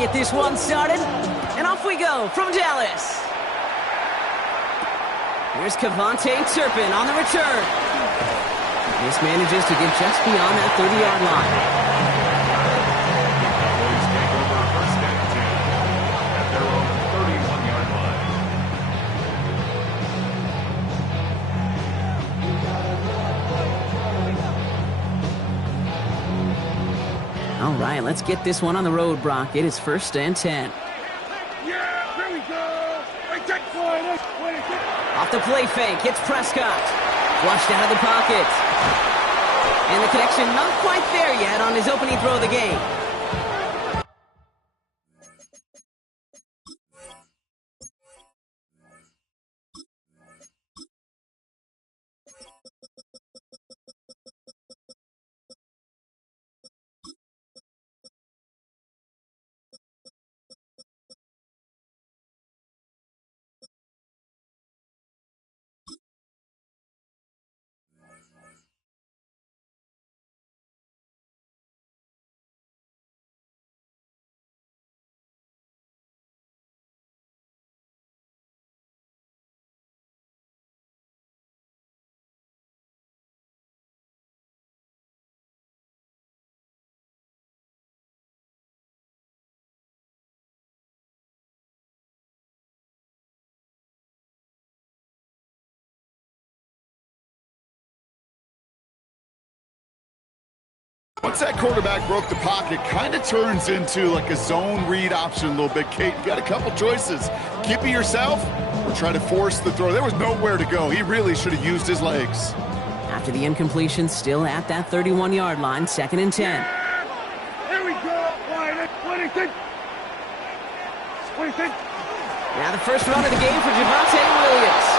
get this one started. And off we go from Dallas. Here's Cavante Turpin on the return. This manages to get just beyond that 30-yard line. All right, let's get this one on the road, Brock. It is 1st and 10. Yeah, here we go. Off the play fake, it's Prescott. Flushed out of the pocket. And the connection not quite there yet on his opening throw of the game. Once that quarterback broke the pocket, kind of turns into like a zone read option a little bit. Kate, you got a couple choices. Keep it yourself or try to force the throw. There was nowhere to go. He really should have used his legs. After the incompletion, still at that 31-yard line, 2nd and 10. Here we go. 26. Now the first run of the game for Javonte Williams.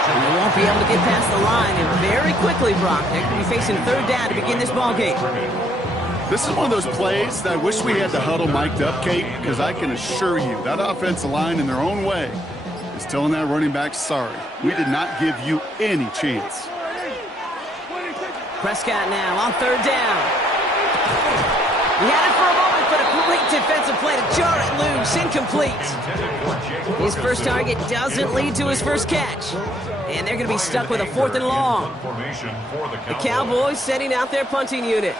And they won't be able to get past the line, and very quickly, Brock, they're going to be facing 3rd down to begin this ball game. This is one of those plays that I wish we had the huddle mic'd up, Kate, because I can assure you that offensive line in their own way is telling that running back, sorry, we did not give you any chance. Prescott now on 3rd down. He had it for a moment, but a great defensive play to jar it loose, incomplete. His first target doesn't lead to his first catch. And they're going to be stuck with a 4th and long. The Cowboys setting out their punting unit.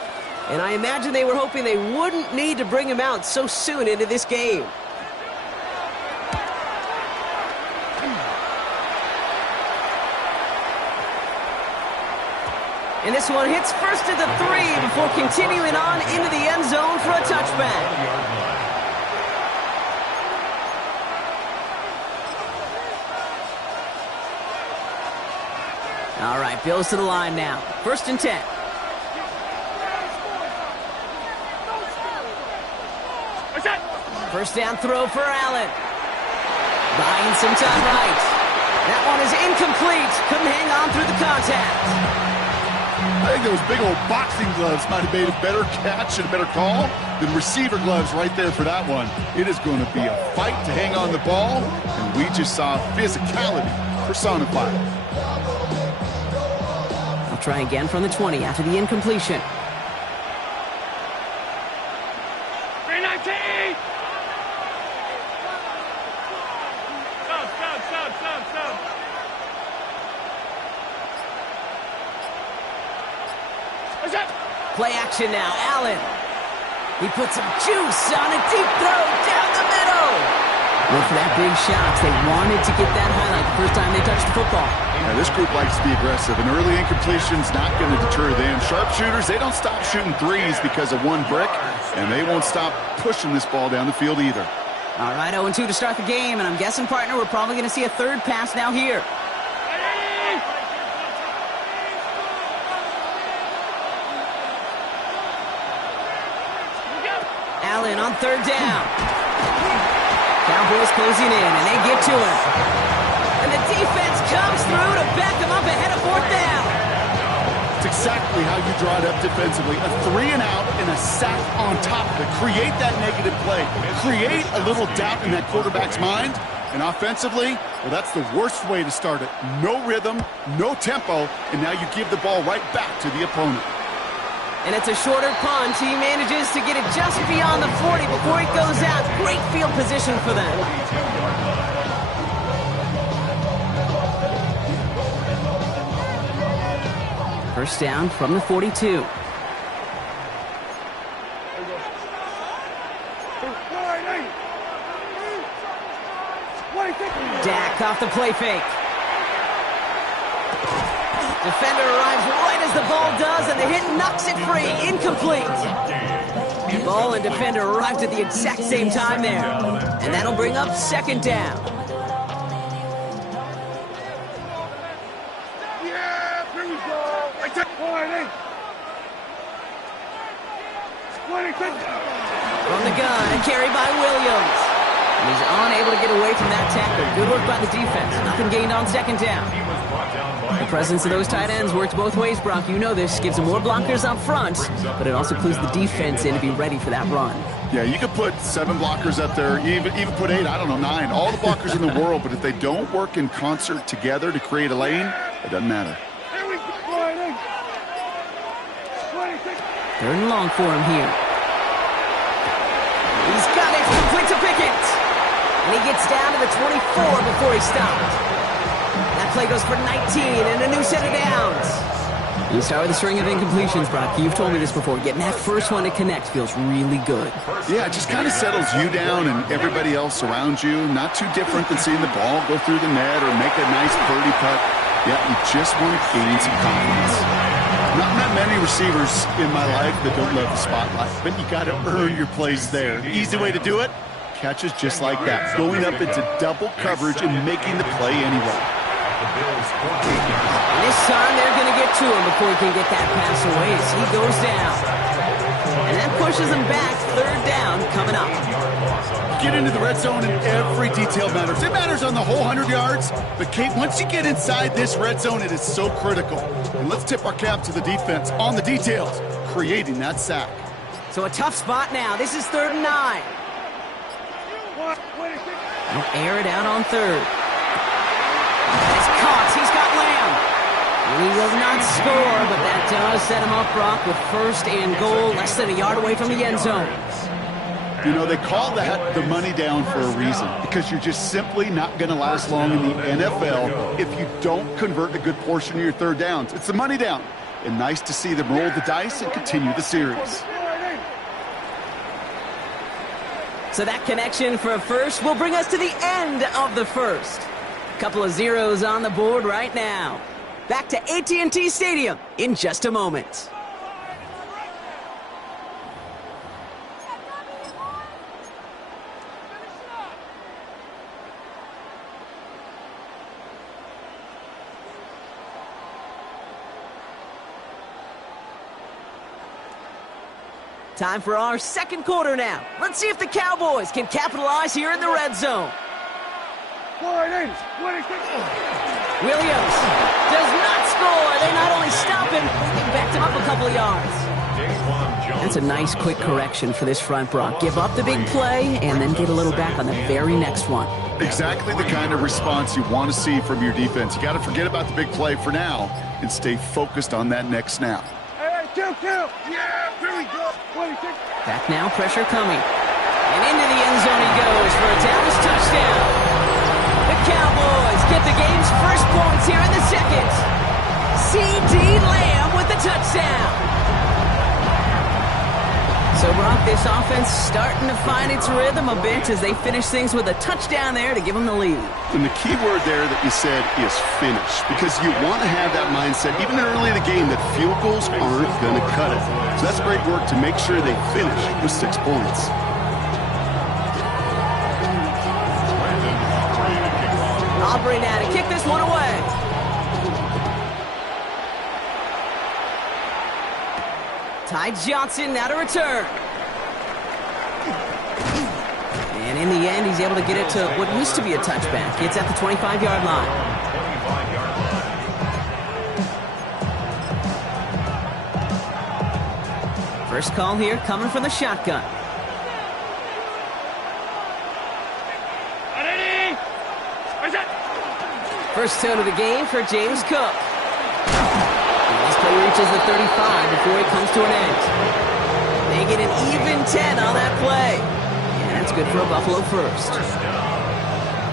And I imagine they were hoping they wouldn't need to bring him out so soon into this game. And this one hits first at the 3 before continuing on into the end zone for a touchback. All right, Bills to the line now. 1st and 10. First down throw for Allen. Buying some time right. That one is incomplete. Couldn't hang on through the contact. I think those big old boxing gloves might have made a better catch and a better call than receiver gloves right there for that one. It is going to be a fight to hang on the ball, and we just saw physicality personified. I'll try again from the 20 after the incompletion. 319! Play action now, Allen. He puts some juice on a deep throw down the middle. Went for that big shot. They wanted to get that highlight the first time they touched the football. Yeah, this group likes to be aggressive, and early incompletion's not going to deter them. Sharpshooters, they don't stop shooting threes because of one brick, and they won't stop pushing this ball down the field either. All right, 0-2 to start the game, and I'm guessing, partner, we're probably going to see a 3rd pass now here. Allen on 3rd down. Cowboys closing in, and they get to him. And the defense comes through to back him up ahead of 4th down. It's exactly how you draw it up defensively. A 3 and out and a sack on top of it. Create that negative play. Create a little doubt in that quarterback's mind. And offensively, well, that's the worst way to start it. No rhythm, no tempo, and now you give the ball right back to the opponent. And it's a shorter punt. He manages to get it just beyond the 40 before he goes out Great field position for them. First down from the 42. Dak off the play fake. Defender arrives right as the ball does, and the hit knocks it free. Incomplete. Ball and defender arrived at the exact same time there. And that'll bring up second down. Yeah, here we go. I take From the gun, a carry by Williams. And he's unable to get away from that tackle. Good work by the defense. Nothing gained on second down. The presence of those tight ends works both ways, Brock. You know this. Gives them more blockers up front, but it also clues the defense in to be ready for that run. Yeah, you could put 7 blockers up there, even put 8, I don't know, 9. All the blockers in the world, but if they don't work in concert together to create a lane, it doesn't matter. Third and long for him here. He's got it. Complete to Pickett. And he gets down to the 24 before he stopped. That play goes for 19 and a new set of downs. You start with a string of incompletions, Brock. You've told me this before. Getting that first one to connect feels really good. Yeah, it just kind of settles you down and everybody else around you. Not too different than seeing the ball go through the net or make a nice birdie putt. Yeah, you just want to gain some confidence. Not many receivers in my life that don't love the spotlight, but you got to earn your place there. Easy way to do it, catches just like that. Going up into double coverage and making the play anyway. And this time they're going to get to him before he can get that pass away as he goes down. And that pushes him back. Third down coming up. Get into the red zone and every detail matters. It matters on the whole 100 yards. But, Kate, once you get inside this red zone, it is so critical. And let's tip our cap to the defense on the details, creating that sack. So a tough spot now. This is 3rd and 9. They'll air it out on 3rd. It's caught. He's got Lamb. And he will not score, but that does set him up, Brock, with 1st and goal, less than a yard away from the end zone. You know, they call that the money down for a reason, because you're just simply not going to last long in the NFL if you don't convert a good portion of your 3rd downs. It's the money down. And nice to see them roll the dice and continue the series. So that connection for a first will bring us to the end of the first. Couple of zeros on the board right now. Back to AT&T Stadium in just a moment. Time for our second quarter now. Let's see if the Cowboys can capitalize here in the red zone. Williams does not score. They not only stop him, they backed him up a couple of yards. That's a nice quick correction for this front, Brock. Give up the big play and then get a little back on the very next one. Exactly the kind of response you want to see from your defense. You got to forget about the big play for now and stay focused on that next snap. Kill. Yeah, here we go. Back now, pressure coming. And into the end zone he goes for a Dallas touchdown. The Cowboys get the game's first points here in the second. C.D. Lamb with the touchdown. So, Brock, this offense starting to find its rhythm a bit as they finish things with a touchdown there to give them the lead. And the key word there that you said is finish, because you want to have that mindset, even early in the game, that field goals aren't going to cut it. So that's great work to make sure they finish with 6 points. Aubrey now to kick this one away. Ty Johnson now to return. And in the end, he's able to get it to what used to be a touchback. It's at the 25-yard line. First call here coming from the shotgun. First tone of the game for James Cook. This play reaches the 35 before it comes to an end. They get an even 10 on that play. Yeah, that's That's good for a Buffalo first.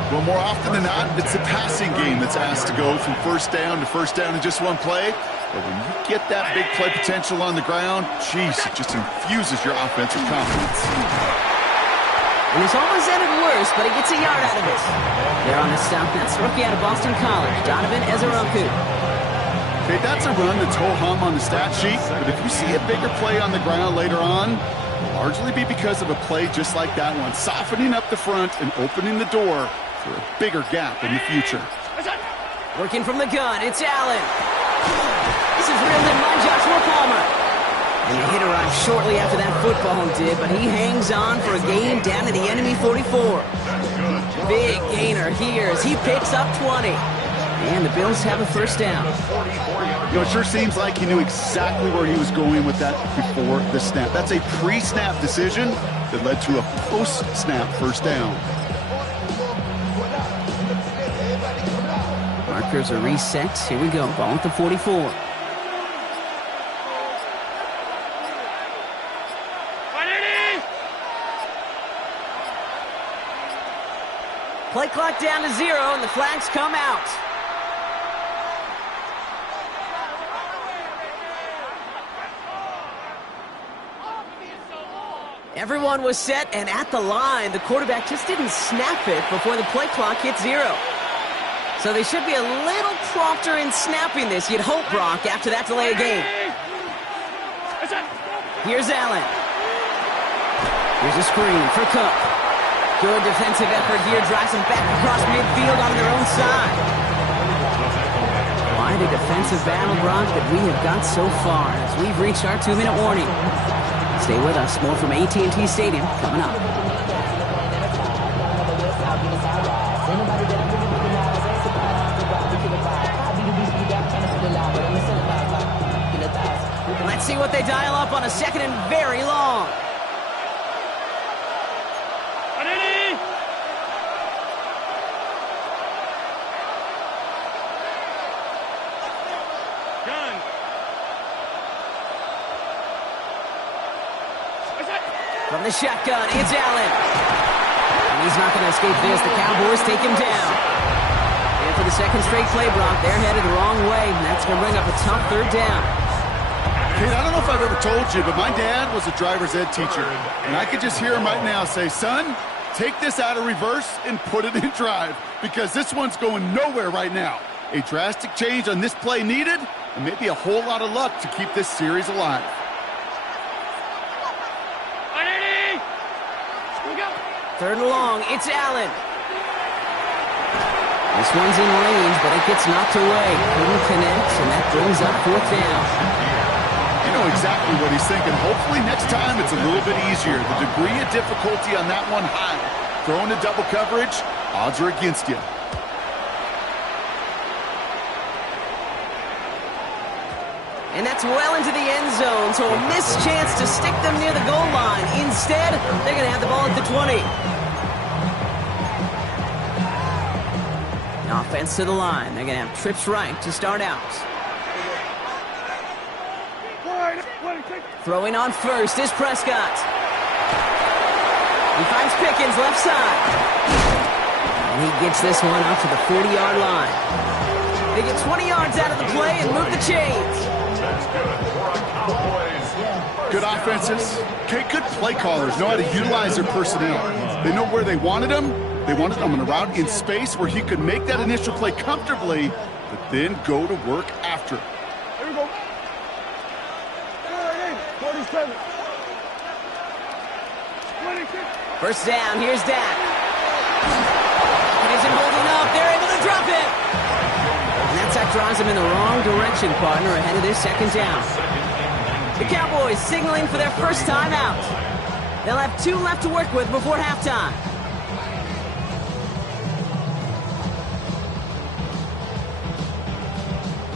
Well, more often than not, it's the passing game that's asked to go from first down in just one play. But when you get that big play potential on the ground, geez, it just infuses your offensive confidence. And it's almost ended worse, but he gets a yard out of it. There on the stop, that's rookie out of Boston College, Donovan Ezerunku. Okay, that's a run that's ho-hum on the stat sheet, but if you see a bigger play on the ground later on, it'll largely be because of a play just like that one, softening up the front and opening the door for a bigger gap in the future. Working from the gun, it's Allen. This is reeled in by Joshua Palmer. And the hit arrived shortly after that football did, but he hangs on for a gain down to the enemy 44. Big gainer here as he picks up 20. And the Bills have a first down. You know, it sure seems like he knew exactly where he was going with that before the snap. That's a pre-snap decision that led to a post-snap first down. Markers are reset. Here we go. Ball at the 44. Play clock down to 0, and the flags come out. Everyone was set and at the line. The quarterback just didn't snap it before the play clock hit 0. So they should be a little prompter in snapping this. You'd hope, Brock, after that delay of game. Here's Allen. Here's a screen for Cook. Good defensive effort here. Drives them back across midfield on their own side. Quite a defensive battle, Brock, that we have got so far as we've reached our 2-minute warning. Stay with us. More from AT&T Stadium coming up. Let's see what they dial up on a second and very long. From the shotgun, it's Allen. And he's not going to escape this. The Cowboys take him down. And for the second straight play, Brock, they're headed the wrong way. And that's going to bring up a tough third down. Kate, I don't know if I've ever told you, but my dad was a driver's ed teacher. And I could just hear him right now say, son, take this out of reverse and put it in drive. Because this one's going nowhere right now. A drastic change on this play needed, and maybe a whole lot of luck to keep this series alive. Third and long, it's Allen. This one's in range, but it gets knocked away. Couldn't connect, and that brings up fourth down. You know exactly what he's thinking. Hopefully next time it's a little bit easier. The degree of difficulty on that one high. Throwing to double coverage, odds are against you. And that's well into the end zone, so a missed chance to stick them near the goal line. Instead, they're going to have the ball at the 20. And offense to the line. They're going to have trips right to start out. Throwing on first is Prescott. He finds Pickens left side. And he gets this one out to the 40-yard line. They get 20 yards out of the play and move the chains. Good offenses. Okay, good play callers know how to utilize their personnel. They know where they wanted them. They wanted them on a route in space where he could make that initial play comfortably, but then go to work after. Here we go. 47. 26. First down, here's Dak. He isn't holding up. They're able to drop it. And that drives him in the wrong direction, partner, ahead of this second down. The Cowboys signaling for their first time out. They'll have 2 left to work with before halftime.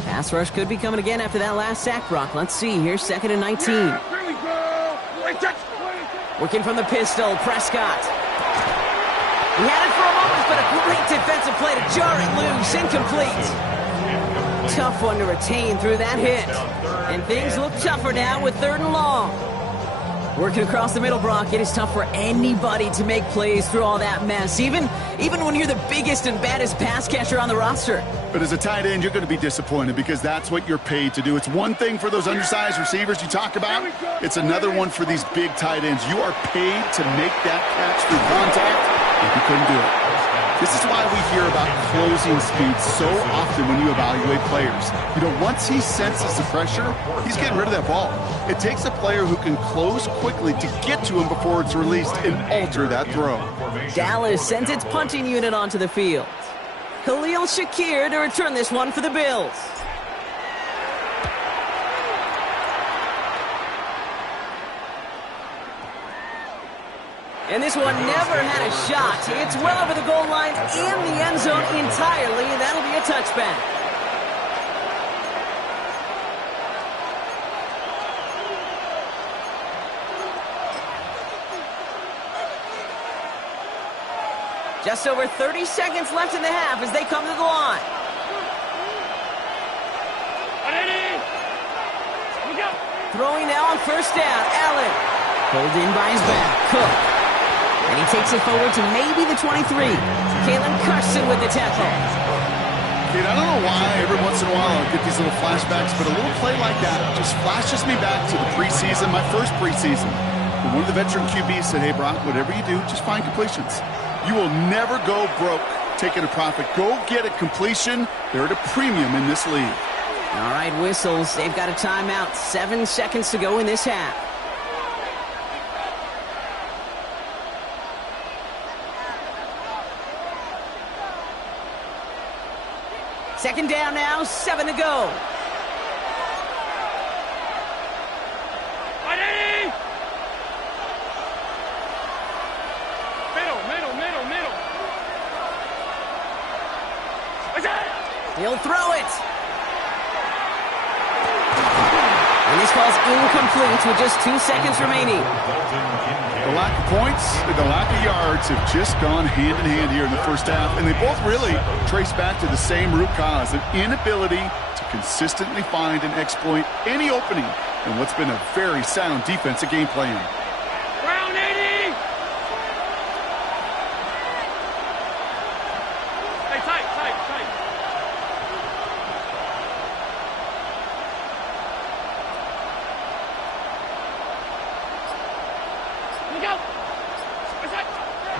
Pass rush could be coming again after that last sack, Brock. Let's see here, 2nd and 19. Here we go. Working from the pistol, Prescott. He had it for a moment, but a great defensive play to jar it loose, incomplete. Tough one to retain through that hit. And things look tougher now with 3rd and long. Working across the middle, Brock, it is tough for anybody to make plays through all that mess, even when you're the biggest and baddest pass catcher on the roster. But as a tight end, you're going to be disappointed because that's what you're paid to do. It's one thing for those undersized receivers you talk about. It's another one for these big tight ends. You are paid to make that catch through contact, and you couldn't do it. This is why we hear about closing speed so often when you evaluate players. You know, once he senses the pressure, he's getting rid of that ball. It takes a player who can close quickly to get to him before it's released and alter that throw. Dallas sends its punting unit onto the field. Khalil Shakir to return this one for the Bills. And this one never had a shot. It's well over the goal line and the end zone entirely, and that'll be a touchback. Just over 30 seconds left in the half as they come to the line. Throwing now on first down, Allen. Pulled in by his back, Cook. And he takes it forward to maybe the 23. Kalen Carson with the tackle. Kate, I don't know why every once in a while I'll get these little flashbacks, but a little play like that just flashes me back to the preseason, my first preseason. When one of the veteran QBs said, hey, Brock, whatever you do, just find completions. You will never go broke taking a profit. Go get a completion. They're at a premium in this league. All right, whistles. They've got a timeout. 7 seconds to go in this half. Second down now, 7 to go. He'll throw it. And this ball's incomplete with just 2 seconds remaining. The lack of points and the lack of yards have just gone hand in hand here in the first half, and they both really trace back to the same root cause, an inability to consistently find and exploit any opening in what's been a very sound defensive game plan. Round 80! Hey, tight.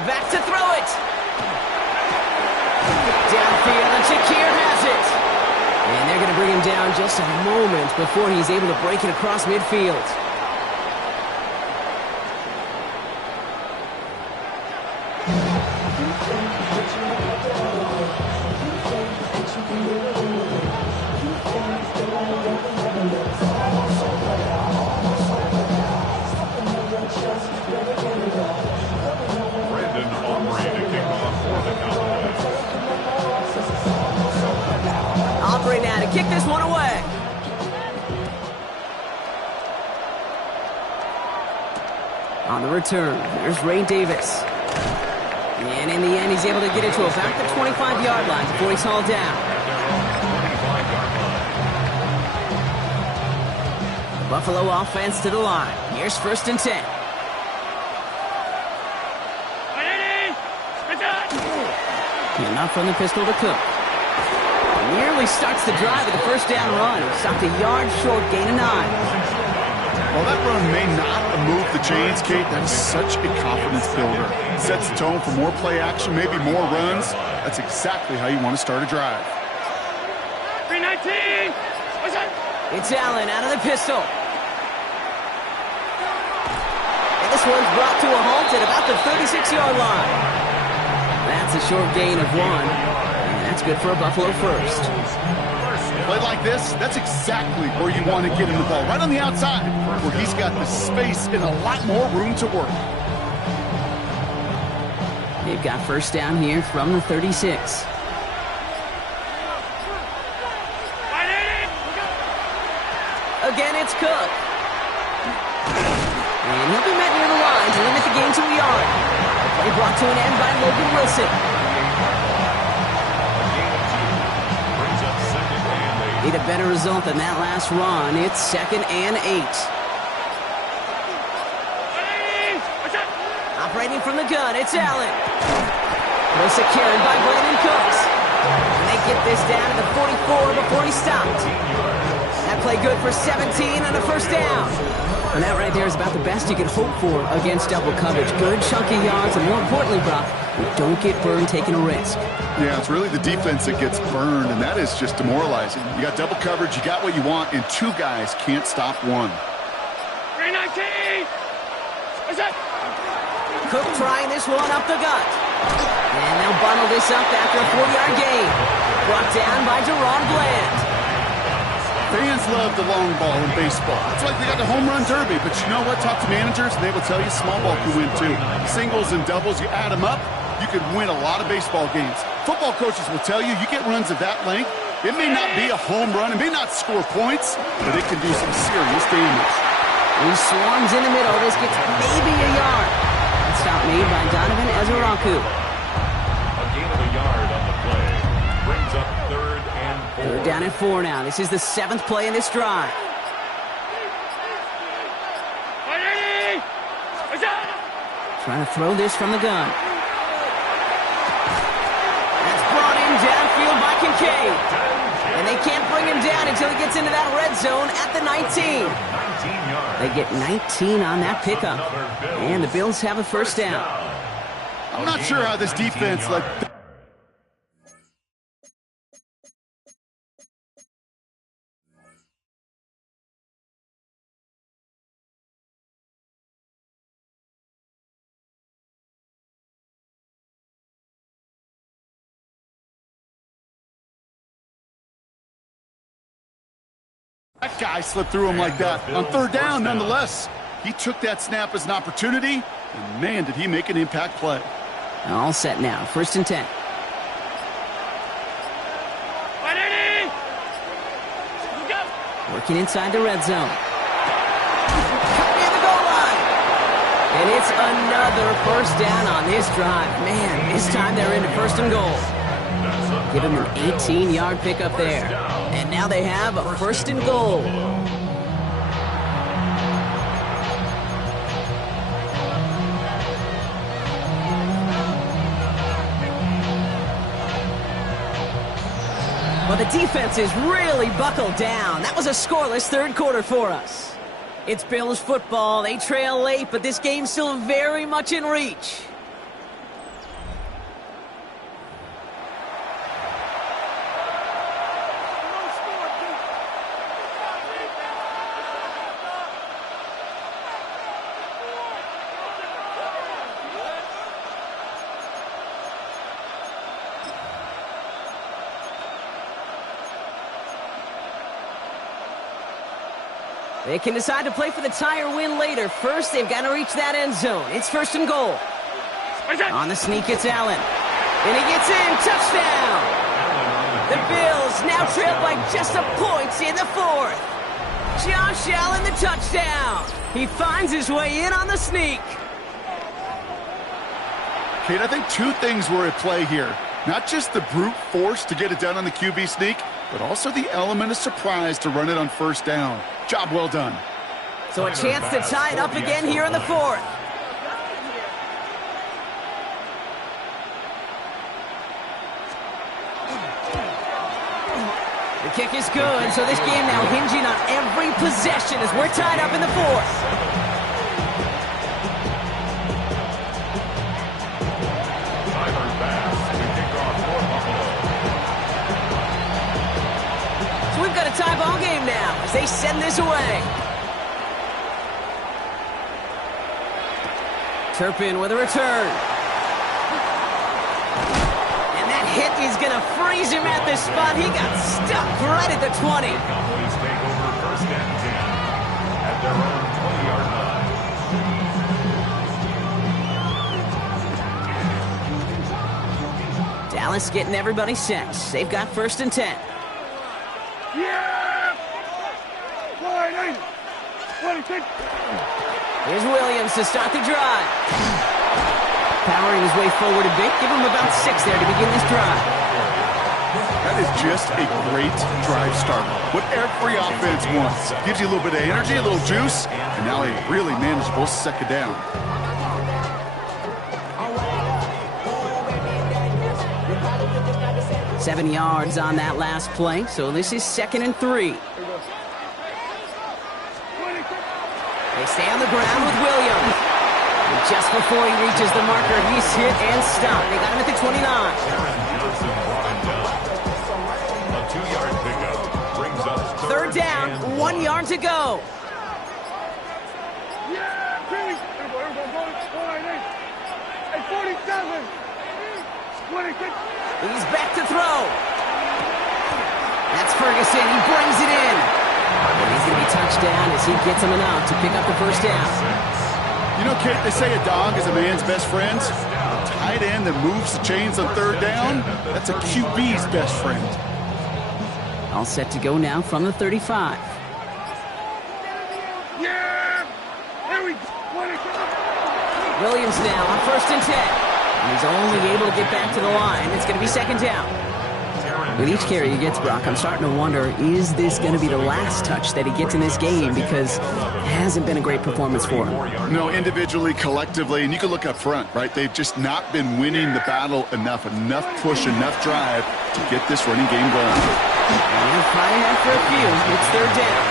Back to throw it. Downfield, and Shakir has it. And they're going to bring him down just a moment before he's able to break it across midfield. Operating now to kick this one away. On the return, there's Ray Davis. And in the end, he's able to get it to about the 25-yard line before he's hauled down. The Buffalo offense to the line. Here's 1st and 10. And not from the pistol to Cook. Nearly starts the drive with a first down run. Stopped a yard short, gain of 9. While that run may not have moved the chains, Kate, that is such a confidence builder. Sets the tone for more play action, maybe more runs. That's exactly how you want to start a drive. 319! It's Allen out of the pistol. And this one's brought to a halt at about the 36-yard line. That's a short gain of 1. And that's good for a Buffalo first. Play like this, that's exactly where you want to get him the ball. Right on the outside, where he's got the space and a lot more room to work. They've got first down here from the 36. Again, it's Cook. And he'll be met near the line to limit the gain to a yard. Play brought to an end by Logan Wilson. Need a better result than that last run. It's 2nd and 8. from the gun. It's Allen. No secured by Brandon Cooks. And they get this down to the 44 before he stopped. That play good for 17 and a first down. And that right there is about the best you could hope for against double coverage. Good chunky yards, and more importantly, Brock, you don't get burned taking a risk. Yeah, it's really the defense that gets burned, and that is just demoralizing. You got double coverage, you got what you want, and two guys can't stop one. 319! What's that? Cook trying this one up the gut. And they'll bundle this up after a 40-yard gain. Brought down by Deron Bland. Fans love the long ball in baseball. It's like they got the home run derby, but you know what? Talk to managers, and they will tell you small ball can win too. Singles and doubles, you add them up, you could win a lot of baseball games. Football coaches will tell you get runs of that length. It may not be a home run, it may not score points, but it can do some serious damage. He swarms in the middle. This gets maybe a yard. Stop made by Donovan Ezeraku. A gain of a yard on the play. Brings up 3rd and 4. They're down at 4 now. This is the 7th play in this drive. Trying to throw this from the gun. That's brought in downfield by Kincaid. And they can't bring him down until he gets into that red zone at the 19. They get 19 on that pickup. And the Bills have a first down. I'm not sure how this defense that guy slipped through him like that. On 3rd down, nonetheless. He took that snap as an opportunity, and man, did he make an impact play. All set now. 1st and 10. Working inside the red zone. Near the goal line. And it's another first down on this drive. Man, this time they're into 1st and goal. Give him an 18-yard pickup there. And now they have a 1st and goal. Well, the defense is really buckled down. That was a scoreless 3rd quarter for us. It's Bills football. They trail late, but this game's still very much in reach. They can decide to play for the tie or win later. First, they've got to reach that end zone. It's 1st and goal. On the sneak, it's Allen. And he gets in. Touchdown! The Bills now trail by just a point in the 4th. Josh Allen, the touchdown. He finds his way in on the sneak. Kate, I think 2 things were at play here. Not just the brute force to get it done on the QB sneak, but also the element of surprise to run it on 1st down. Job well done. So a chance to tie it up again here in the 4th. The kick is good, so this game now hinging on every possession as we're tied up in the 4th. Tie ball game now as they send this away. Turpin with a return. And that hit is going to freeze him at the spot. He got stuck right at the 20. Cowboys take over 1st and 10 at their own 20-yard line. Dallas getting everybody set. They've got 1st and 10. Here's Williams to start the drive. Powering his way forward a bit. Give him about 6 there to begin this drive. That is just a great drive starter. What every offense wants. Gives you a little bit of energy, a little juice, and now a really manageable 2nd down. 7 yards on that last play, so this is 2nd and 3. They stay on the ground with Williams. And just before he reaches the marker, he's hit and stopped. They got him at the 29. A 2-yard pickup brings up 3rd down, 1 yard to go. At 47. 26. He's back to throw. That's Ferguson. He brings it in. And he's going to be touchdown as he gets him enough to pick up the 1st down. You know, Kate, they say a dog is a man's best friend. A tight end that moves the chains on 3rd down, that's a QB's best friend. All set to go now from the 35. Yeah! There we go. 26. Williams now on 1st and 10. And he's only able to get back to the line. It's going to be 2nd down. With each carry he gets, Brock, I'm starting to wonder, is this going to be the last touch that he gets in this game? Because it hasn't been a great performance for him. No, individually, collectively, and you can look up front, right? They've just not been winning the battle enough push, enough drive to get this running game going. And probably have for a few. It's 3rd down.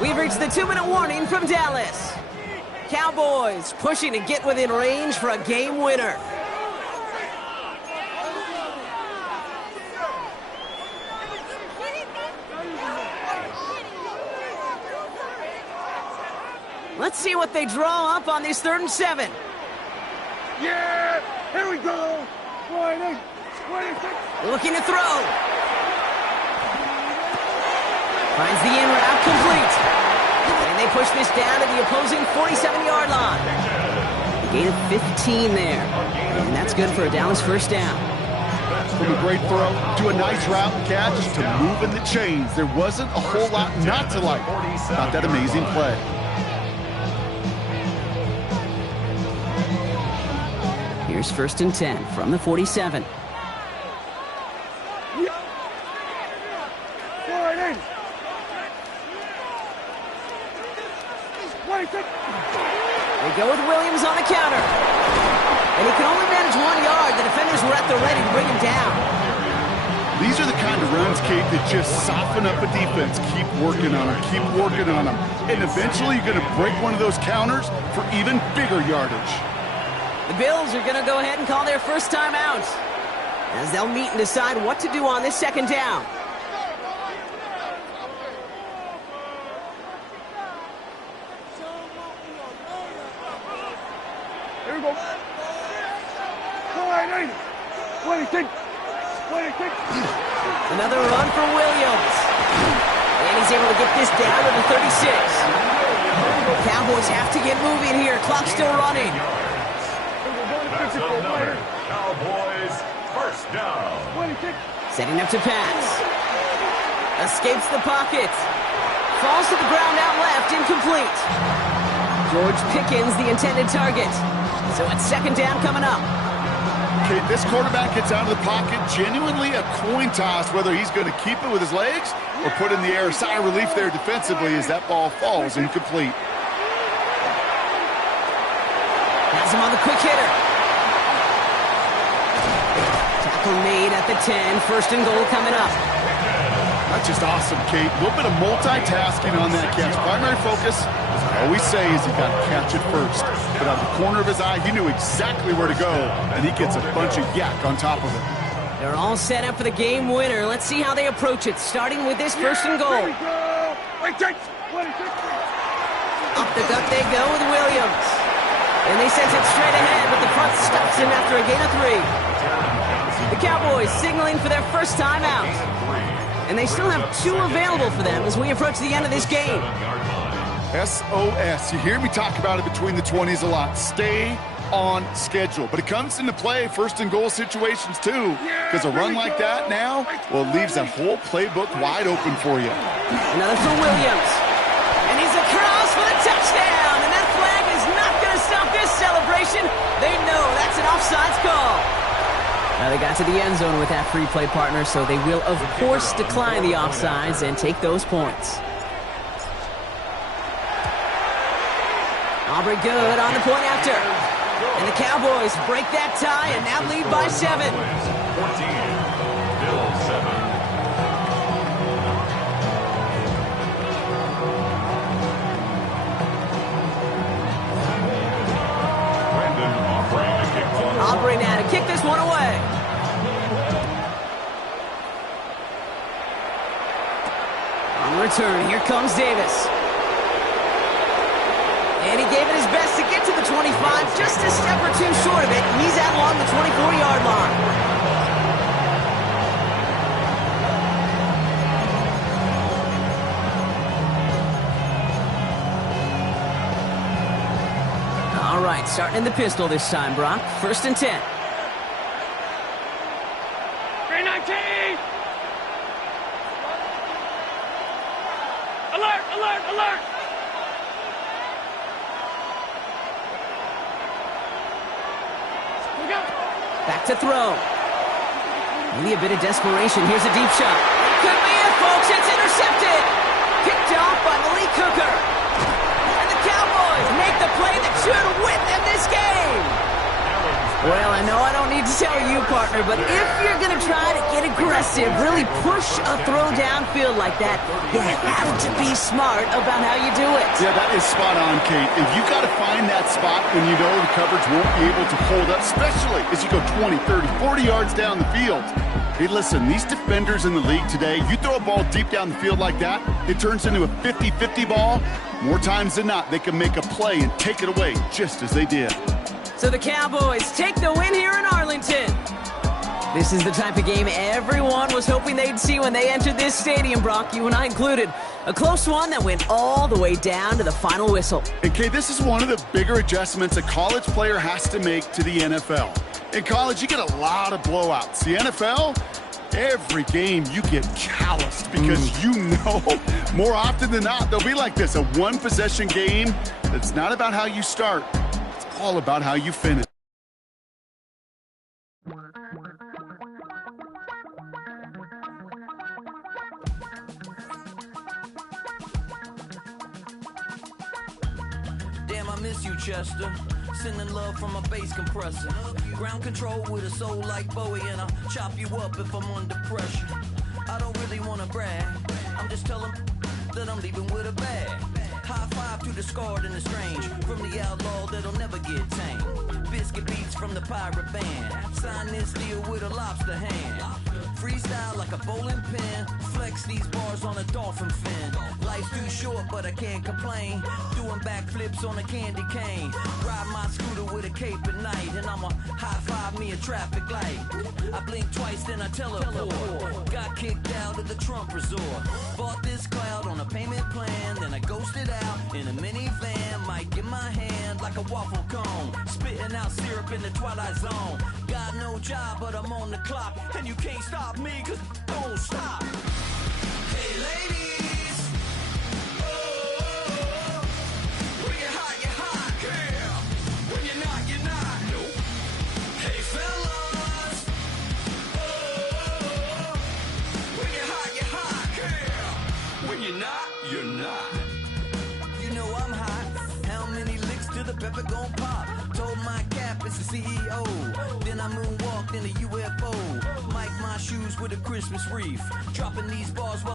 We've reached the 2-minute warning from Dallas. Cowboys pushing to get within range for a game winner. Let's see what they draw up on this 3rd and 7. Yeah! Here we go. 26. Looking to throw. Finds the in route complete. And they push this down to the opposing 47-yard line. A gain of 15 there. And that's good for a Dallas 1st down. From a great throw to a nice route and catch to moving the chains. There wasn't a whole lot not to like about that amazing play. Here's 1st and 10 from the 47. They go with Williams on the counter. And he can only manage 1 yard. The defenders were at the ready to bring him down. These are the kind of runs, Kate, that just soften up a defense. Keep working on them, keep working on them. And eventually you're going to break one of those counters for even bigger yardage. The Bills are going to go ahead and call their 1st time out, as they'll meet and decide what to do on this 2nd down. Here we go. 26. Another run for Williams. And he's able to get this down to the 36. Cowboys have to get moving here. Clock's still running. Cowboys 1st down. 26. Setting up to pass. Escapes the pocket. Falls to the ground out left, incomplete. George Pickens, the intended target. So it's 2nd down coming up. Okay, this quarterback gets out of the pocket, genuinely a coin toss whether he's going to keep it with his legs or put in the air. Sigh of relief there defensively as that ball falls incomplete. Has him on the quick hitter. Tackle made at the 10. 1st and goal coming up. That's just awesome, Kate. A little bit of multitasking on that catch. Primary focus, as I always say, is you got to catch it first. But out of the corner of his eye, he knew exactly where to go, and he gets a bunch of yak on top of it. They're all set up for the game winner. Let's see how they approach it, starting with this 1st and goal. Up the gut they go with Williams. And they send it straight ahead, but the front stops him after a gain of 3. The Cowboys signaling for their 1st time out. And they still have 2 available for them as we approach the end of this game. SOS. You hear me talk about it between the 20s a lot. Stay on schedule. But it comes into play 1st and goal situations too. Because a run like that now, well, it leaves that whole playbook wide open for you. Another for Williams. And he's across for the touchdown. And that flag is not going to stop this celebration. They know that's an offsides call. They got to the end zone with that free play, partner, so they will, of course, decline the offsides and take those points. Aubrey good on the point after. And the Cowboys break that tie and now lead by 7. 14, Bills 7. Aubrey now to kick this one away. On return, here comes Davis. And he gave it his best to get to the 25, just a step or two short of it. He's out along the 24-yard line. All right, starting in the pistol this time, Brock. 1st and 10. 319! Alert, alert, alert! Here we go. Back to throw. Maybe a bit of desperation. Here's a deep shot. Could be it, folks. It's intercepted. Picked off by Malik Hooker. And the Cowboys make the play that should win them this game. Well, I know I don't need to tell you, partner, but if you're going to try to get aggressive, really push a throw downfield like that, you have to be smart about how you do it. Yeah, that is spot on, Kate. And you've got to find that spot when you know the coverage won't be able to hold up, especially as you go 20, 30, 40 yards down the field. Hey, listen, these defenders in the league today, you throw a ball deep down the field like that, it turns into a 50-50 ball. More times than not, they can make a play and take it away, just as they did. So the Cowboys take the win here in Arlington. This is the type of game everyone was hoping they'd see when they entered this stadium, Brock, you and I included. A close one that went all the way down to the final whistle. And Kate, this is one of the bigger adjustments a college player has to make to the NFL. In college, you get a lot of blowouts. The NFL, every game you get calloused because you know more often than not they'll be like this, a one-possession game that's not about how you start. It's all about how you finish. Damn, I miss you, Chester. Sending love from a bass compressor. Ground control with a soul like Bowie, and I'll chop you up if I'm under pressure. I don't really want to brag. I'm just telling that I'm leaving with a bag. High five to the scarred and the strange. From the outlaw that'll never get tamed. Biscuit beats from the pirate band. Sign this deal with a lobster hand. Freestyle like a bowling pin. Flex these bars on a dolphin fin. Life's too short, but I can't complain. Doing backflips on a candy cane. Ride my scooter with a cape at night. And I'ma high five me a traffic light. I blink twice, then I teleport. Got kicked out of the Trump resort. Bought this cloud on a payment plan. Then I ghosted out in a minivan. Might get my hand like a waffle cone. Spitting out syrup in the twilight zone. Got no job, but I'm on the clock. And you can't stop me, cause don't stop. Hey ladies, oh, when you're hot, yeah. When you're not, nope. Hey fellas, oh, when you're hot, yeah. When you're not. You know I'm hot. How many licks till the pepper gon' pop? Told my cap it's the CEO. Then I moonwalked in a UFO. Mic my shoes with a Christmas wreath. Dropping these bars while